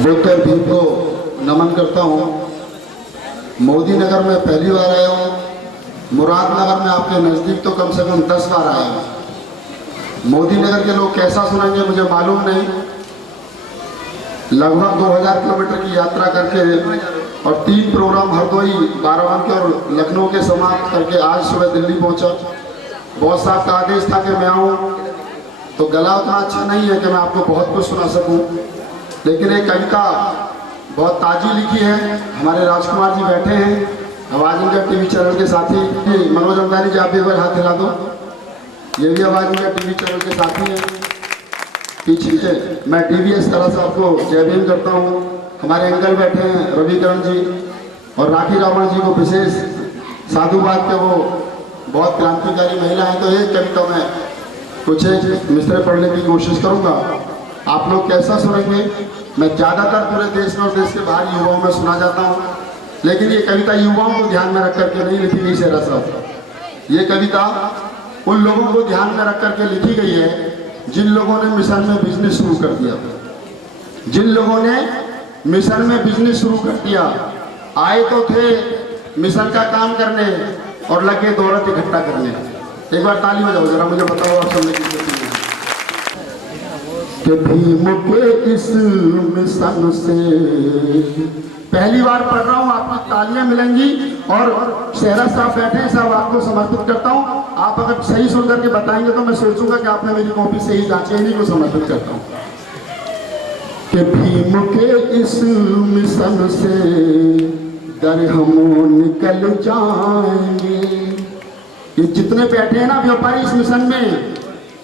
बुद्ध और भीम को नमन करता हूँ। मोदी नगर में पहली बार आया हूँ, मुरादनगर में आपके नज़दीक तो कम से कम 10 बार आया हूँ। मोदी नगर के लोग कैसा सुनेंगे मुझे मालूम नहीं। लगभग 2000 किलोमीटर की यात्रा करके और 3 प्रोग्राम हरदोई, बाराबंकी और लखनऊ के समाप्त करके आज सुबह दिल्ली पहुंचा। बहुत साहब का आदेश था कि मैं आऊँ, तो गला उतना अच्छा नहीं है कि मैं आपको बहुत कुछ सुना सकूं, लेकिन एक कविता बहुत ताजी लिखी है। हमारे राजकुमार जी बैठे हैं, आवाज इंडिया टीवी चैनल के साथी मनोज अंदानी जी, आप एक बार हाथ हिला दो। ये भी आवाज इंडिया टीवी चैनल के साथी हैं पीछे से। मैं DVS कला साहब को जय भीम करता हूँ। हमारे अंकल बैठे हैं रविकरण जी और राखी रावण जी को विशेष साधुवाद के, वो बहुत क्रांतिकारी महिला है। तो एक कविता में कुछ एक मिसरे पढ़ने की कोशिश करूँगा, आप लोग कैसा सुनेंगे। मैं ज़्यादातर पूरे देश में और देश के बाहर युवाओं में सुना जाता हूँ, लेकिन ये कविता युवाओं को ध्यान में रख करके नहीं लिखी गई शेरा साहब। ये कविता उन लोगों को ध्यान में रख करके लिखी गई है जिन लोगों ने मिशन में बिजनेस शुरू कर दिया। जिन लोगों ने मिशन में बिजनेस शुरू कर दिया, आए तो थे मिशन का काम करने और लगे दौलत इकट्ठा करने। एक बार ताली बजाओ जरा, मुझे बताओ आप सबने किस कि भीम के इस मिशन से, पहली बार पढ़ रहा हूँ, आपकी तालियां मिलेंगी। और शेरा साहब बैठे हैं, साहब आपको समर्पित करता हूँ। आप अगर सही सुन करके बताएंगे तो मैं सोचूंगा कि आपने मेरी कॉपी सही जांची, इन्हीं को समर्पित करता हूँ कि भीम के इस मिशन से डर हम निकल जाएंगे। ये जितने बैठे हैं ना व्यापारी इस मिशन में,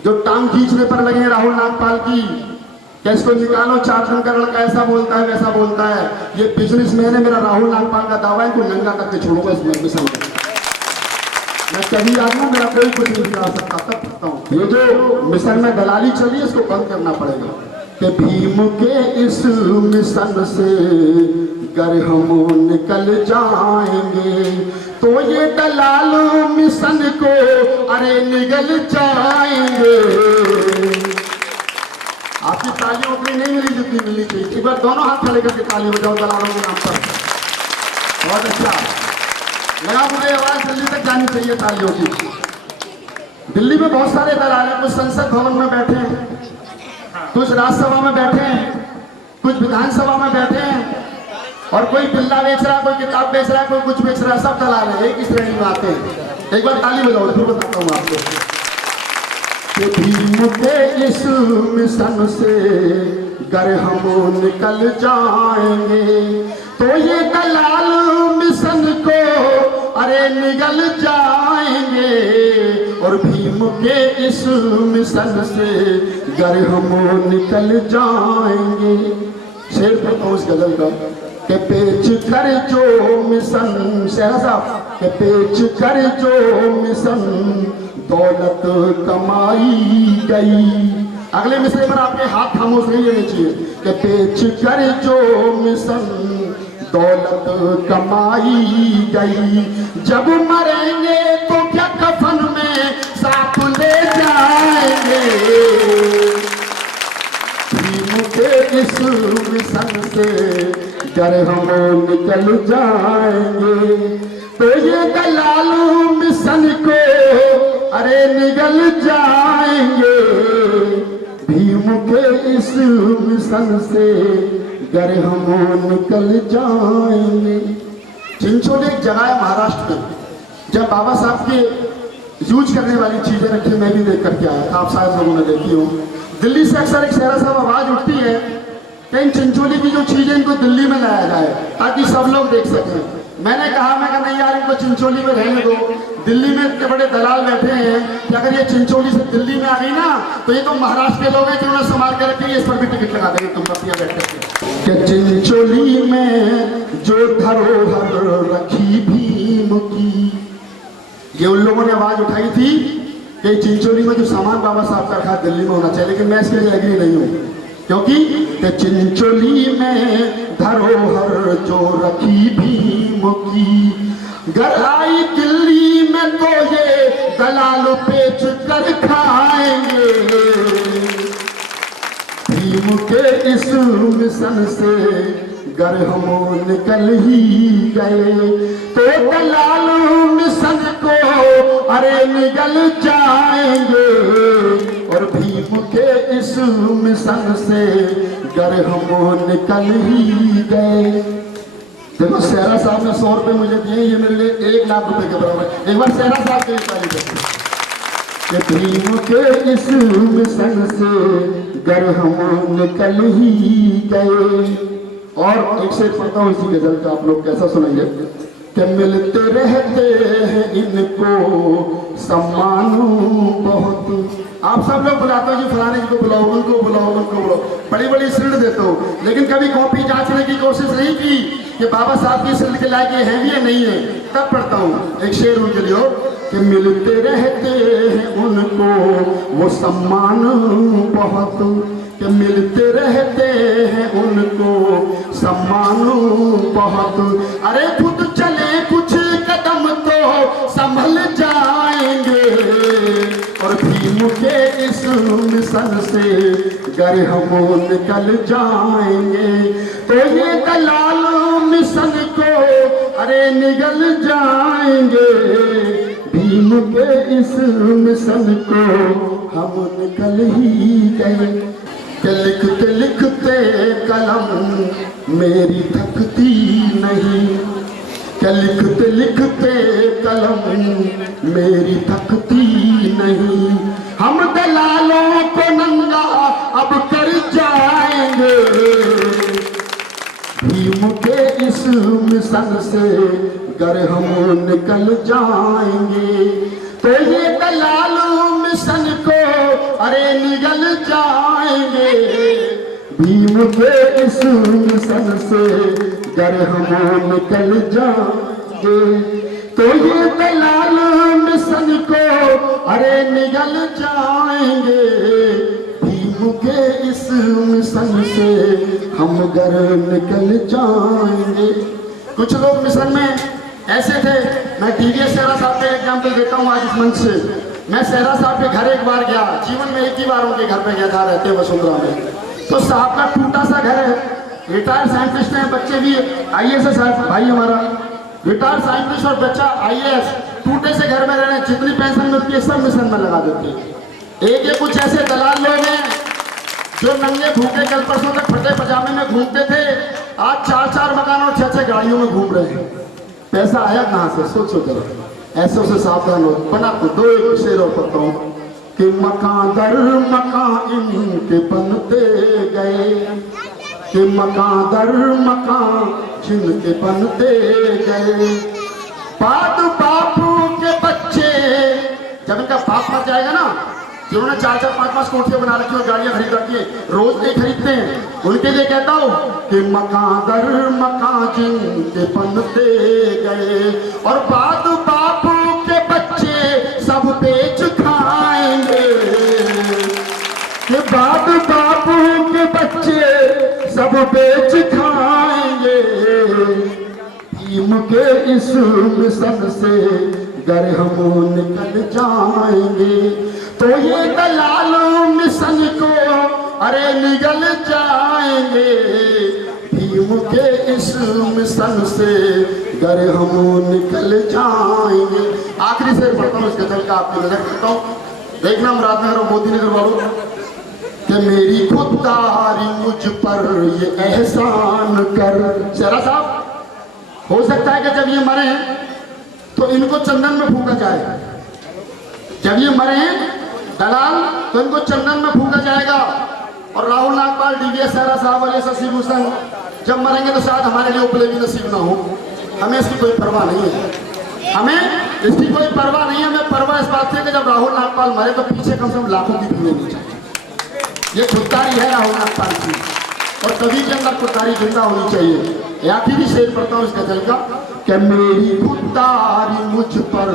जो टांग खींचने पर लगे हैं राहुल नागपाल की, क्या इसको निकालो, 4 दिन का लड़का ऐसा बोलता है वैसा बोलता है। ये बिजनेसमैन है, मेरा राहुल नागपाल का दावा है, इनको नंगा करके छोड़ूंगा इस मिशन में। मैं कभी आ जाऊँ, मेरा कोई कुछ नहीं निकाल सकता, तब सकता हूँ। ये जो मिशन में दलाली चली है इसको बंद करना पड़ेगा कि भीम के इस मिशन से अगर हम निकल जाएंगे तो ये दलाल मिशन को अरे निगल जाएंगे। आपकी तालियां उतनी नहीं मिली जितनी मिलनी चाहिए। एक बार दोनों हाथ खड़े करके ताली बजाओ दलालों के नाम पर। बहुत अच्छा लगा मुझे, आवाज दिल्ली तक जानी चाहिए तालियों की। दिल्ली में बहुत सारे दलाल हैं, कुछ संसद भवन में बैठे हैं, कुछ राज्यसभा में बैठे हैं, कुछ विधानसभा में बैठे हैं, और कोई बिल्ला बेच रहा है, कोई किताब बेच रहा है, कोई कुछ बेच रहा है, सब दलाल है, एक ही श्रेणी में आते हैं। एक बार ताली बजाओ, फिर बताता हूँ आपको कि भीम के इस मिशन से अगर हम निकल जाएंगे तो ये दलाल मिशन को अरे निगल जाएंगे। और भीम के इस मिशन से अगर हम निकल जाएंगे। शेर पढ़ता हूँ उस गजल का कि पेच कर जो मिशन, शेरा साहब कि पेच कर जो मिशन दौलत कमाई गई। अगले मिसरे पर आपके हाथ खामोश नहीं रहने चाहिए कि पेच कर जो मिशन दौलत कमाई गई। जब मरेंगे तो क्या कफन में साथ ले जाएंगे। भीम के इस मिशन से अगर हम निकल जाएंगे तो ये दलाल मिशन को अरे निगल जाएंगे। भीम के इस मिशन से अगर हम निकल जाएंगे। चिंचोली एक जगह है महाराष्ट्र में, जब बाबा साहब के यूज करने वाली चीजें रखी, मैं भी देख करके आया था, आप शायद लोगों ने देखी हो। दिल्ली से अक्सर एक शेरा साहब आवाज उठती है कि इन चिंचोली की जो चीजें इनको दिल्ली में लाया जाए ताकि सब लोग देख सकें। मैंने कहा नहीं यार, इनको चिंचोली में रहने दो। दिल्ली में इतने बड़े दलाल बैठे हैं कि अगर ये चिंचोली से दिल्ली में आ गई ना तो ये तो महाराष्ट्र के लोग हैं जिन्होंने संभाल कर रखी है, इस पर भी टिकट लगा देंगे तुम बतिया बैठ करके। चिंचोली में जो धरोहर रखी भीम की, ये उन लोगों ने आवाज उठाई थी कि चिंचोली में जो सामान बाबा साहब का रखा दिल्ली में होना चाहिए, लेकिन मैं इसके लिए एग्री नहीं हूँ, क्योंकि चिंचोली में धरोहर जो रखी भीम की, घर आई दिल्ली में तो ये दलाल बेच कर खाएंगे। भीम के इस मिशन से गर हम निकल ही गए तो दलाल मिशन को अरे निगल जाएंगे। और भीम के इस मिशन से गर हम निकल ही गए। देखो सहरा साहब ने 100 रुपये मुझे दिए, ये मेरे लिए 1 लाख रुपए के बराबर है। एक बार सहरा साहब के ताली बजाइए कि भीम के इस मिशन से गर हम निकल ही गए। और एक शेर पढ़ता हूँ इसी गजल का, आप लोग कैसा सुनेंगे कि मिलते रहते हैं इनको सम्मान बहुत। आप सब लोग बुलाते हो जी फलाने जी को बुलाओ, उनको बुलाओ, उनको बुलाओ, बड़ी बड़ी सील्ड देते हो, लेकिन कभी कॉपी जांचने की कोशिश नहीं की कि बाबा साहब की सील्ड के लायक ये है भी या नहीं है। तब पढ़ता हूँ एक शेर उनके लिए कि मिलते रहते हैं उनको वो सम्मान बहुत, कि मिलते रहते हैं उनको सम्मान बहुत। अरे खुद चले कुछ कदम तो संभल जाएंगे। और भीम के इस मिशन से गर हम निकल जाएंगे तो ये दलाल मिशन को अरे निगल जाएंगे। भीम के इस मिशन को हम निकल ही गए कि लिखते लिखते कलम मेरी थकती नहीं, कि लिखते लिखते कलम मेरी थकती नहीं। हम दलालों को नंगा अब कर जाएंगे। भीम के इस मिशन से गर हम निकल जाएंगे तो ये दलालों मिशन को अरे निगल जाएंगे। भीम के इस मिशन से गर हम निकल जाएंगे तो ये दलालों मिशन को अरे निगल जाएंगे। भीम के इस मिशन से हम गर निकल जाएंगे। कुछ लोग मिशन में ऐसे थे, मैं टीवीएस सहरा साहब का एग्जाम्पल देता हूँ आज इस मंच से। मैं सहरा साहब के घर एक बार गया, जीवन में एक ही बार उनके घर पे गया था, रहते वसुंधरा में। तो साहब का टूटा सा घर है, रिटायर्ड साइंटिस्ट हैं, बच्चे भी आईएएस है साहब, भाई हमारा रिटायर्ड साइंटिस्ट और बच्चा आईएएस, टूटे से घर में रह रहे हैं, जितनी पेंशन मिलती है सब मिशन में लगा देते हैं। एक ये कुछ ऐसे दलाल लोग हैं जो नंगे भूखे कल परसों तक फटे पजामे में घूमते थे, आज 4-4 मकान और 6-6 गाड़ियों में घूम रहे हैं। पैसा आया कहाँ से, सोचो जरा। ऐसे से सावधान हो। बना तो 2 एक शेर और पढ़ता हूँ कि मकान दर मकान इनके बनते गए, कि मकान दर मकान जिनके बनते गए। बाद बापू के बच्चे, जब इनका बाप मर जाएगा ना, जिन्होंने 4-4, 5-5 कोठियां बना रखी और गाड़ियां खरीद रखी है, रोज नहीं खरीदते हैं, उनके लिए कहता हूं कि मकान दर मकान जिनके बनते गए और बाद बापू के बच्चे सब बेच खाएंगे। कि बाद बापू के बच्चे सब बेच खाएंगे। भीम के इस मिशन से गर हम निकल जाएंगे तो ये दलाल मिशन को अरे निगल जाएंगे। भीम के इस मिशन से गर हम निकल जाएंगे। आखिरी शेर पढ़ता हूँ इस गजल का, आपकी नजर करता हूँ, देखना मुरादनगर और मोदी नगर वालों कि मेरी खुददारी मुझ पर ये एहसान कर। शेरा साहब, हो सकता है कि जब ये मरे तो इनको चंदन में फूका जाए, जब ये मरे दलाल तो इनको चंदन में फूका जाएगा। और राहुल नागपाल, डीवीएस सहरा साहब और शशि भूषण जब मरेंगे तो शायद हमारे लिए उपले भी नसीब ना हो। हमें इसकी कोई परवाह नहीं है, हमें इसकी कोई परवाह नहीं है। हमें परवाह इस बात से कि जब राहुल नागपाल मरे तो पीछे कम से कम लाखों की भीड़ होनी चाहिए। ये खुददारी है राहुल नागपाल की, और कभी के अंदर खुददारी जिंदा होनी चाहिए। आखिरी शेर पढ़ता हूँ इस गजल का कि मेरी खुददारी मुझ पर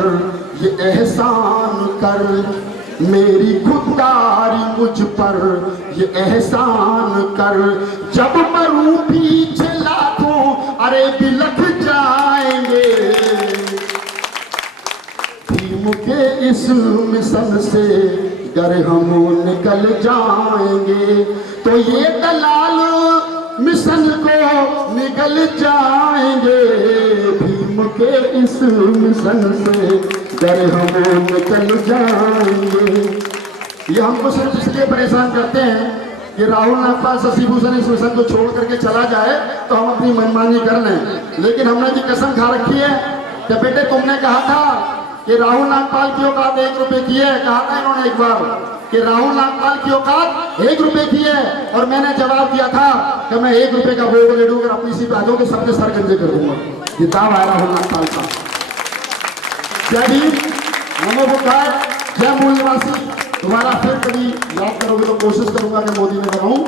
ये एहसान कर, मेरी खुददारी मुझ पर ये एहसान कर। जब मरूं पीछे लाखों अरे बिलख जाएंगे। भीम के इस मिशन से गर हम निकल जाएंगे तो ये दलाल मिशन को निकल जाएंगे, भीम के इस मिशन से डर हम निकल जाएंगे। ये हमको सिर्फ इसलिए परेशान करते हैं कि राहुल नागपाल शशि भूषण इस मिशन को छोड़ करके चला जाए तो हम अपनी मनमानी कर लें। लेकिन हमने जी कसम खा रखी है कि बेटे तुमने कहा था कि राहुल नागपाल की औकात 1 रुपए की है, कहा था इन्होंने एक बार कि राहुल नागपाल की औकात 1 रुपए की है, और मैंने जवाब दिया था कि मैं 1 रुपए का वोट ले लूंगा, अपनी सीट आ जाऊंगा, सबके सर गंजे कर दूंगा। ये दावा है राहुल नागपाल का। जय भीम, नमो बुद्धाय, जय मूल निवासी। दोबारा फिर कभी याद करोगे तो कोशिश करूंगा कि मोदी में बनाऊं।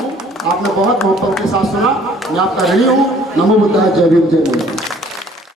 आपने बहुत मोहब्बत के साथ सुना, मैं आपका ऋणी हूं। नमो बुद्धाय, जय भीम, जय मूल।